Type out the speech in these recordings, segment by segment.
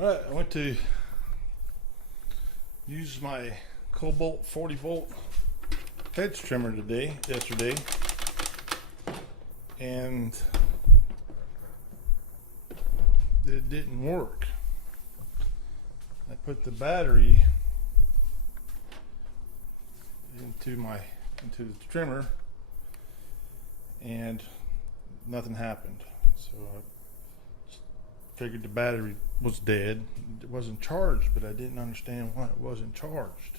Alright, I went to use my Kobalt 40 volt hedge trimmer yesterday, and it didn't work. I put the battery into the trimmer and nothing happened. So I figured the battery was dead. It wasn't charged, but I didn't understand why it wasn't charged,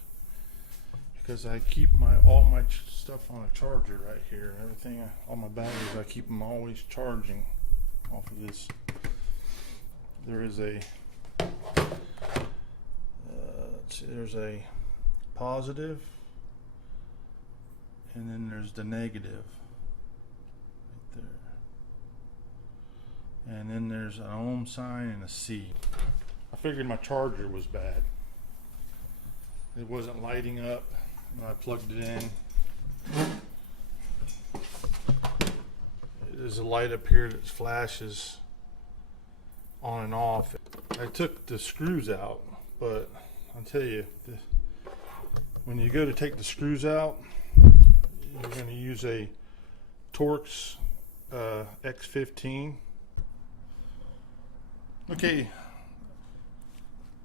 because I keep all my stuff on a charger right here. Everything, all my batteries, I keep them always charging off of this. There is a there's a positive, and then there's the negative right there, and then there's an ohm sign and a C. I figured my charger was bad. It wasn't lighting up when I plugged it in. There's a light up here that flashes on and off. I took the screws out, but I'll tell you, when you go to take the screws out, you're going to use a Torx X15. Okay,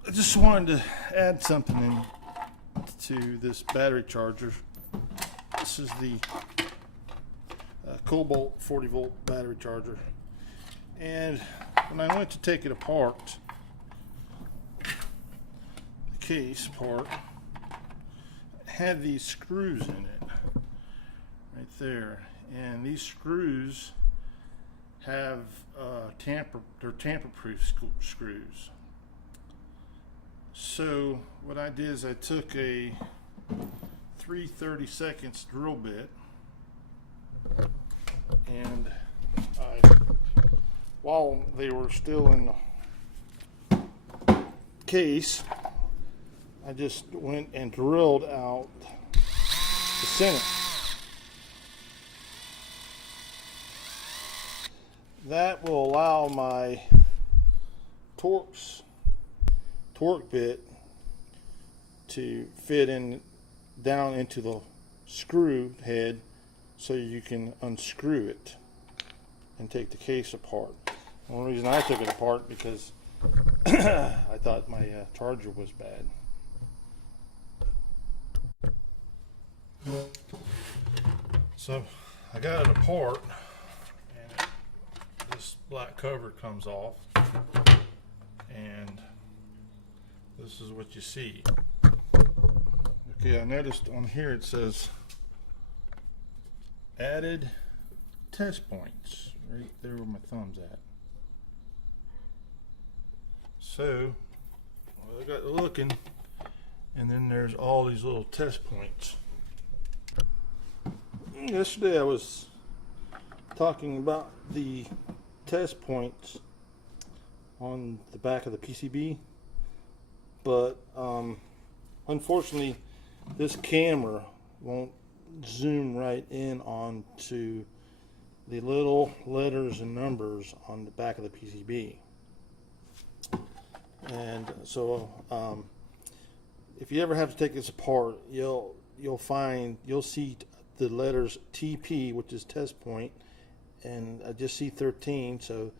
I just wanted to add something to this battery charger. This is the Kobalt 40 volt battery charger, and when I went to take it apart, the case apart, it had these screws in it right there, and these screws have they're tamper-proof screws. So what I did is I took a 3/32 drill bit, and while they were still in the case, I just went and drilled out the center. That will allow my torque bit to fit in down into the screw head, so you can unscrew it and take the case apart. The only reason I took it apart because I thought my charger was bad. So I got it apart, and this black cover comes off, and this is what you see. Okay, I noticed on here it says added test points right there where my thumb's at. So I got looking, and then there's all these little test points. Yesterday I was talking about the test points on the back of the PCB, but unfortunately this camera won't zoom right in onto the little letters and numbers on the back of the PCB. And so if you ever have to take this apart, you'll see the letters TP, which is test point, and I just see 13, so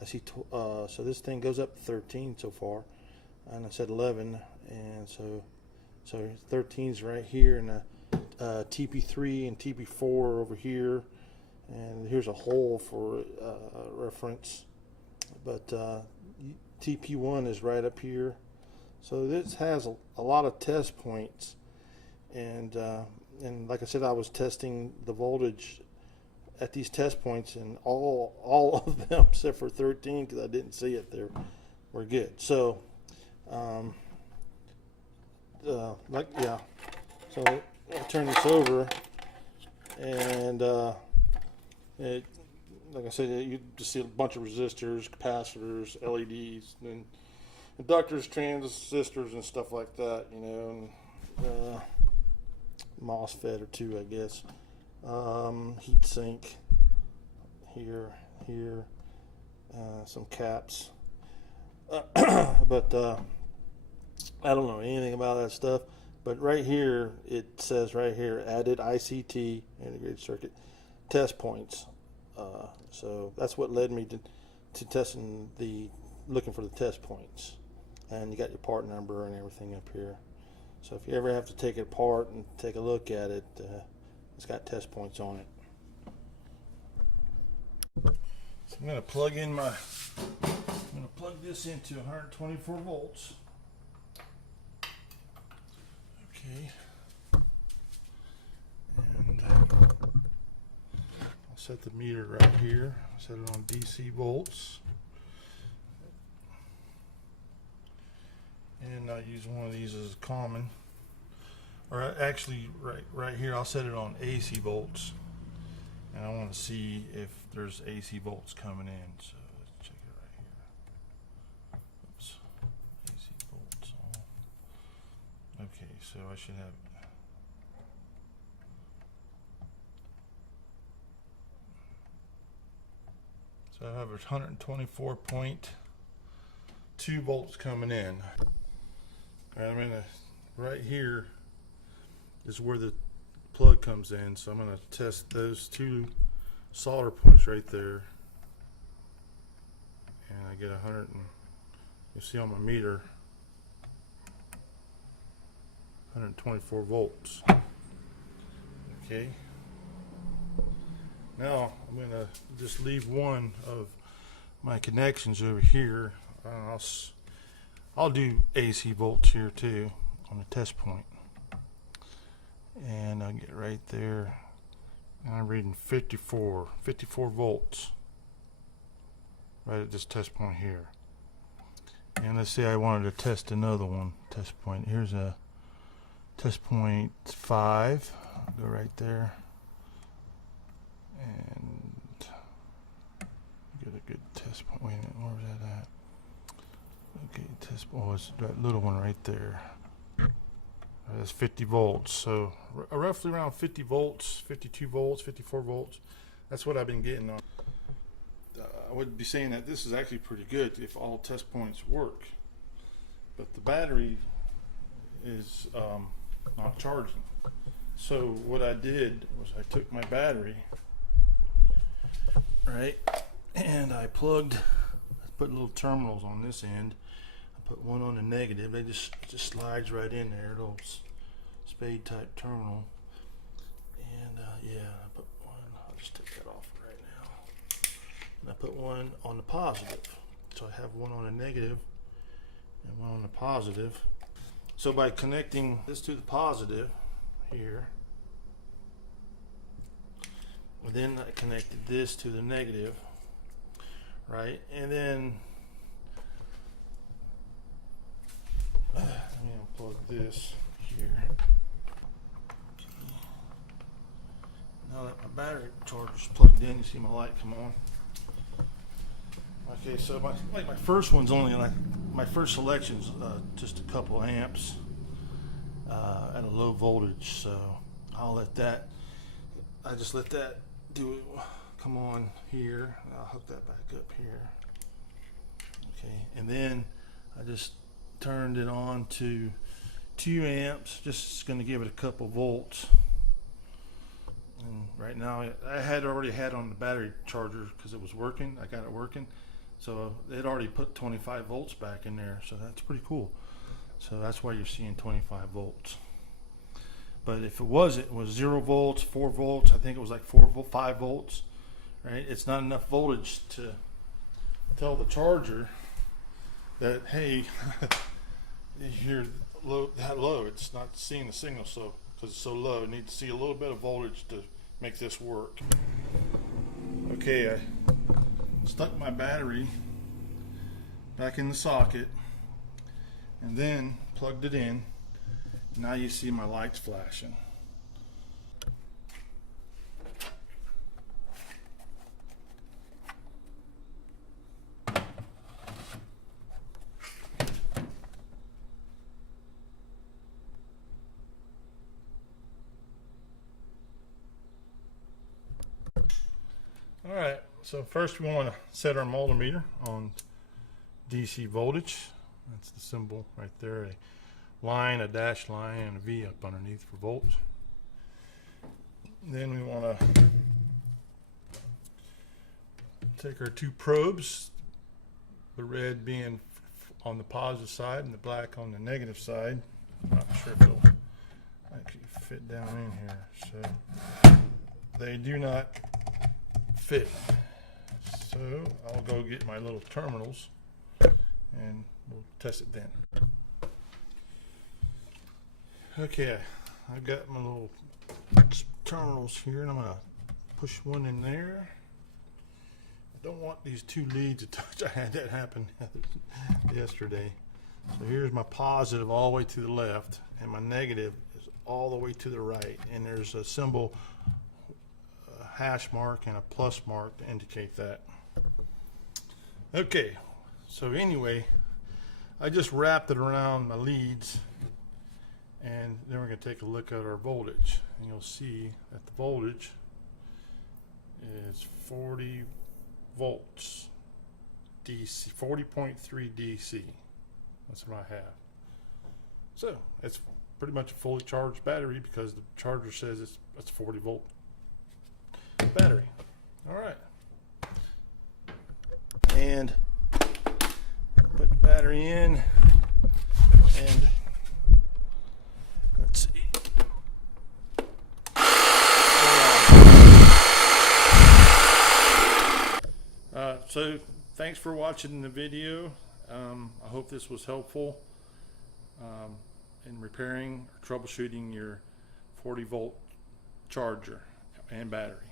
I see so this thing goes up to 13 so far, and I said 11, and so 13 is right here, and TP3 and TP4 over here, and here's a hole for reference, but TP1 is right up here. So this has a lot of test points, and like I said, I was testing the voltage at these test points, and all of them except for 13, because I didn't see it there, were good. So so I'll turn this over, and like I said, you just see a bunch of resistors, capacitors, LEDs, and inductors, transistors, and stuff like that, you know, and MOSFET or two, I guess. Heat sink here, some caps. But I don't know anything about that stuff. But right here, it says right here, added ICT, integrated circuit, test points. So that's what led me to testing looking for the test points. And you got your part number and everything up here. So if you ever have to take it apart and take a look at it, it's got test points on it. So I'm going to plug this into 124 volts. Okay. And I'll set the meter right here. Set it on DC volts. And I'll use one of these as common. Or actually, right here, I'll set it on AC volts. And I want to see if there's AC volts coming in. So let's check it right here. Oops. AC volts on. Okay, so I should have. So I have 124.2 volts coming in. All right, right here is where the plug comes in, so I'm going to test those two solder points right there, and I get 100 and you see on my meter 124 volts. Okay, now I'm going to just leave one of my connections over here. I'll do AC volts here too on the test point. And I'll get right there, and I'm reading 54 volts right at this test point here. And let's say I wanted to test another one. Test point, here's a test point 5. I'll go right there and get a good test point. Wait a minute, where was that at? Okay, test point, oh, it's that little one right there. That's 50 volts, so roughly around 50 volts, 52 volts, 54 volts. That's what I've been getting on. I would be saying that this is actually pretty good if all test points work, but the battery is not charging. So what I did was I took my battery, right, and I put little terminals on this end. Put one on the negative. They just slides right in there, a little spade type terminal. And yeah, I put one. I'll just take that off right now. And I put one on the positive. So I have one on the negative and one on the positive. So by connecting this to the positive here, and then I connected this to the negative, right, and then let me unplug this here. Now that my battery charger's plugged in, you see my light come on. Okay, so my first one's only my first selection's just a couple amps at a low voltage, so I just let that come on here. I'll hook that back up here. Okay, and then I just turned it on to 2 amps, just going to give it a couple volts. And right now I already had on the battery charger because it was working. I got it working, so it already put 25 volts back in there, so that's pretty cool. So that's why you're seeing 25 volts. But if it was 0 volts, 4 volts, I think it was like 5 volts, right? It's not enough voltage to tell the charger that, hey, you're that low. It's not seeing the signal, so because it's so low, it needs to see a little bit of voltage to make this work. Okay, I stuck my battery back in the socket and then plugged it in. Now you see my lights flashing. Alright, so first we want to set our multimeter on DC voltage. That's the symbol right there, a line, a dashed line, and a V up underneath for volts. Then we want to take our two probes, the red being on the positive side and the black on the negative side. I'm not sure if it'll actually fit down in here. So they do not fit. So I'll go get my little terminals and we'll test it then. Okay, I've got my little terminals here and I'm going to push one in there. I don't want these two leads to touch. I had that happen yesterday. So here's my positive all the way to the left and my negative is all the way to the right, and there's a symbol, a hash mark and a plus mark to indicate that. Okay, so anyway, I just wrapped it around my leads, and then we're going to take a look at our voltage, and you'll see that the voltage is 40 volts DC, 40.3 DC. That's what I have. So it's pretty much a fully charged battery because the charger says it's 40 volt battery. All right, and put the battery in, and let's see. So thanks for watching the video. I hope this was helpful in repairing or troubleshooting your 40 volt charger and battery.